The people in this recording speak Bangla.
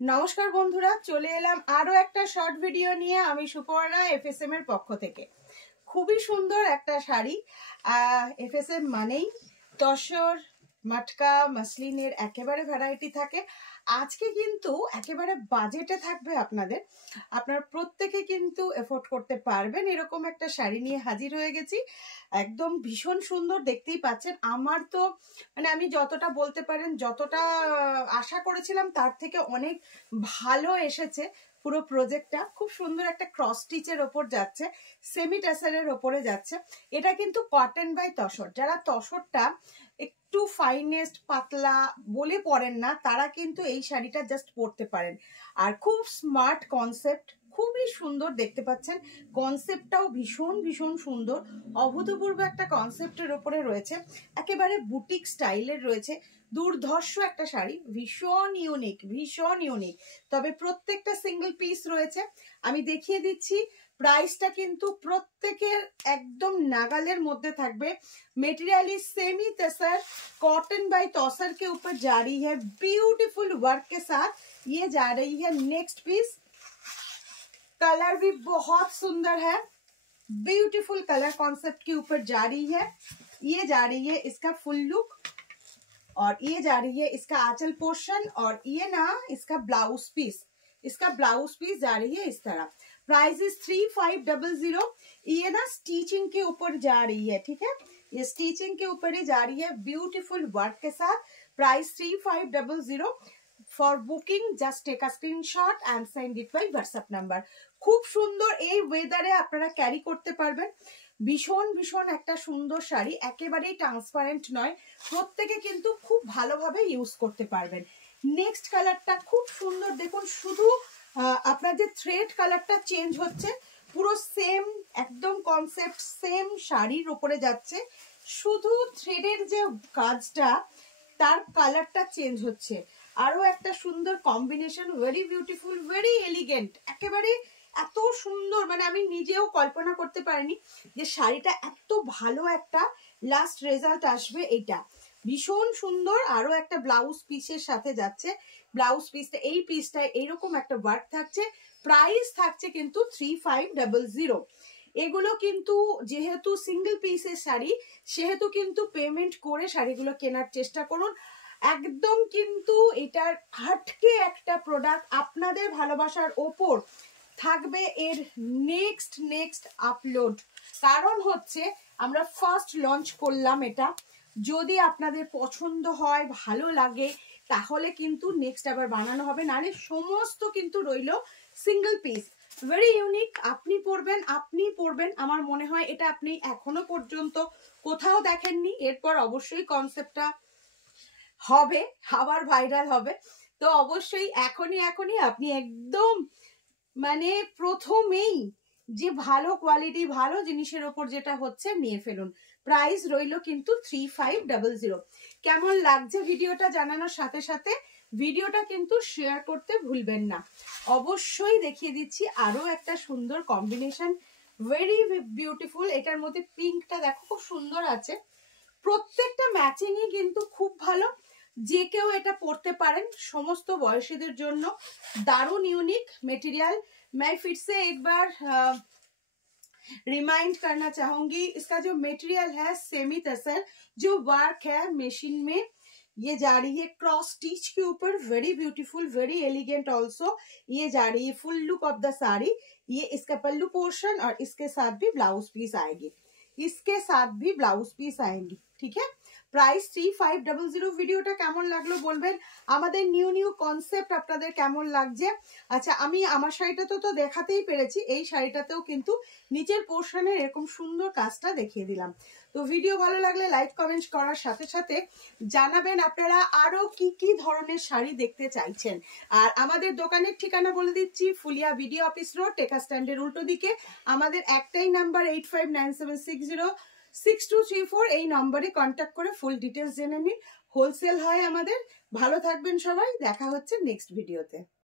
নমস্কার বন্ধুরা, চলে এলাম আরো একটা শর্ট ভিডিও নিয়ে। আমি সুপর্ণা, এফএসএম এর পক্ষ থেকে। খুবই সুন্দর একটা শাড়ি। এফএসএম মানেই তসর, মাটকা, মাসলিনের একেবারে ভ্যারাইটি থাকে। আজকে কিন্তু একেবারে বাজেটে থাকবে আপনার প্রত্যেকে কিন্তু এফোর্ড করতে পারবেন এরকম একটা শাড়ি নিয়ে হাজির হয়ে গেছি। একদম ভীষণ সুন্দর, দেখতেই পাচ্ছেন। আমার তো মানে আমি যতটা বলতে পারেন, যতটা আশা করেছিলাম তার থেকে অনেক ভালো এসেছে। পুরো প্রজেক্টটা খুব সুন্দর একটা ক্রস স্টিচের ওপর যাচ্ছে, সেমি টাসারের ওপরে যাচ্ছে। এটা কিন্তু কটন বাই তসর। যারা তসরটা একটু ফাইনেস্ট পাতলা বলে পরেন না, তারা কিন্তু এই শাড়িটা জাস্ট পরতে পারেন। আর খুব স্মার্ট কনসেপ্ট, খুবই সুন্দর দেখতে পাচ্ছেন। কনসেপ্টটাও ভীষণ ভীষণ সুন্দর, অভূতপূর্ব একটা কনসেপ্টের ওপরে রয়েছে, একেবারে বুটিক স্টাইলের রয়েছে। দুর্ধর্ষ একটা শাড়ি, ভীষণ ইউনিক, ভীষণ ইউনিক। তবে প্রত্যেকটা সিঙ্গেল পিস রয়েছে, আমি দেখিয়ে দিচ্ছি। प्राइसটা কিন্তু প্রত্যেকের একদম নাগালের মধ্যে থাকবে। Material semi tasar cotton by tasar के ऊपर जा रही है, ब्यूटीफुल वर्क के साथ ये जा रही है। नेक्स्ट पीस, कलर भी बहुत सुंदर है, ब्यूटीफुल कलर कॉन्सेप्ट के ऊपर जा रही है। ये जा रही है इसका फुल लुक, और ये जा रही है इसका आंचल पोर्शन, और ये ना इसका ब्लाउज पीस, इसका ब्लाउज पीस जा रही है इस तरह। Price is 3500। ये ना स्टिचिंग के ऊपर जा रही है, ठीक है, ये स्टिचिंग के ऊपर ही जा रही है ब्यूटीफुल वर्क के साथ। Price 3500। For booking just take a screenshot and send it by WhatsApp number. खूब सुंदर এই ওয়েদারে আপনারা ক্যারি করতে পারবেন। ভীষণ ভীষণ একটা সুন্দর শাড়ি, একেবারেই ট্রান্সপারেন্ট নয়, প্রত্যেকে কিন্তু খুব ভালোভাবে ইউজ করতে পারবেন। নেক্সট কালারটা খুব সুন্দর, দেখুন। শুধু আপনার যে থ্রেড কালারটা চেঞ্জ হচ্ছে, পুরো সেম একদম কনসেপ্ট, সেম শাড়ির উপরে যাচ্ছে, শুধু থ্রেডের যে কাজটা তার কালারটা চেঞ্জ হচ্ছে। আরো একটা সুন্দর combination, very beautiful, very elegant, একেবারে এত সুন্দর, মানে আমি নিজেও কল্পনা করতে পারিনি যে শাড়িটা এত ভালো একটা লাস্ট রেজাল্ট আসবে। এটা ভীষণ সুন্দর। আরো একটা ব্লাউজ পিসের সাথে যাচ্ছে, ব্লাউজ পিসটা, এই পিসটায় এইরকম একটা ওয়ার্ক থাকছে। প্রাইস থাকছে কিন্তু 3500। এগুলো কিন্তু যেহেতু সিঙ্গেল পিসের শাড়ি, সেহেতু কিন্তু পেমেন্ট করে শাড়িগুলো কেনার চেষ্টা করুন। একদম কিন্তু এটার হাটকে একটা প্রোডাক্ট, আপনাদের ভালোবাসার ওপর থাকবে এর নেক্সট আপলোড। কারণ হচ্ছে আমরা ফার্স্ট লঞ্চ করলাম এটা। যদি আপনাদের পছন্দ হয়, ভালো লাগে, তাহলে কিন্তু নেক্সট আবার বানানো হবে, নাহলে সমস্ত কিন্তু রইল সিঙ্গেল পিস। ভেরি ইউনিক, আপনি পরবেন। আমার মনে হয় এটা আপনি এখনো পর্যন্ত কোথাও দেখেননি। এরপর অবশ্যই কনসেপ্টটা হবে, আবার ভাইরাল হবে। তো অবশ্যই এখনই আপনি একদম মানে প্রথমেই যে ভালো কোয়ালিটি, ভালো জিনিসের ওপর যেটা হচ্ছে নিয়ে ফেলুন। প্রাইস রইল কিন্তু 3500। কেমন লাগছে ভিডিওটা জানানোর সাথে সাথে ভিডিওটা কিন্তু শেয়ার করতে ভুলবেন না। অবশ্যই দেখিয়ে দিচ্ছি আরো একটা সুন্দর কম্বিনেশন, ভেরি বিউটিফুল। এটার মধ্যে পিঙ্কটা দেখো খুব সুন্দর আছে। প্রত্যেকটা ম্যাচিংই কিন্তু খুব ভালো, যে কেউ এটা পরতে পারেন, সমস্ত বয়সীদের জন্য দারুণ ইউনিক মেটেरियल। मैं फिर से एक बार रिमाइंड करना चाहूंगी, इसका जो मटेरियल है सेमी तसर, जो वर्क है मशीन में, ये जा रही है क्रॉस स्टिच के ऊपर, very beautiful, very elegant also. ये जा रही है full look of the sari. ये इसका पल्लू पोर्शन, और इसके साथ भी ब्लाउज पीस आएगी, इसके साथ भी ब्लाउज पीस आएंगी, ठीक है। প্রাইস 3500। ভিডিওটা কেমন লাগলো বলবেন, আমাদের নিউ কনসেপ্ট আপনাদের কেমন লাগছে। আচ্ছা, আমি আমার শাড়িটা তো দেখাতেই পেরেছি, এই শাড়িটাতেও কিন্তু নিচের পোর্শনে এরকম সুন্দর কাজটা দেখিয়ে দিলাম। তো ভিডিও ভালো লাগলে লাইক কমেন্ট করার সাথে সাথে জানাবেন আপনারা আরো কি ধরনের শাড়ি দেখতে চাইছেন। আর আমাদের দোকানের ঠিকানা বলে দিচ্ছি, ফুলিয়া বিডিও অফিস রোড, টেকা স্ট্যান্ডের উল্টো দিকে। আমাদের একটাই নাম্বার 8597606234। এই নম্বরে কন্ট্যাক্ট করে ফুল ডিটেলস জেনে নিন। হোলসেল হয় আমাদের। ভালো থাকবেন সবাই, দেখা হচ্ছে নেক্সট ভিডিওতে।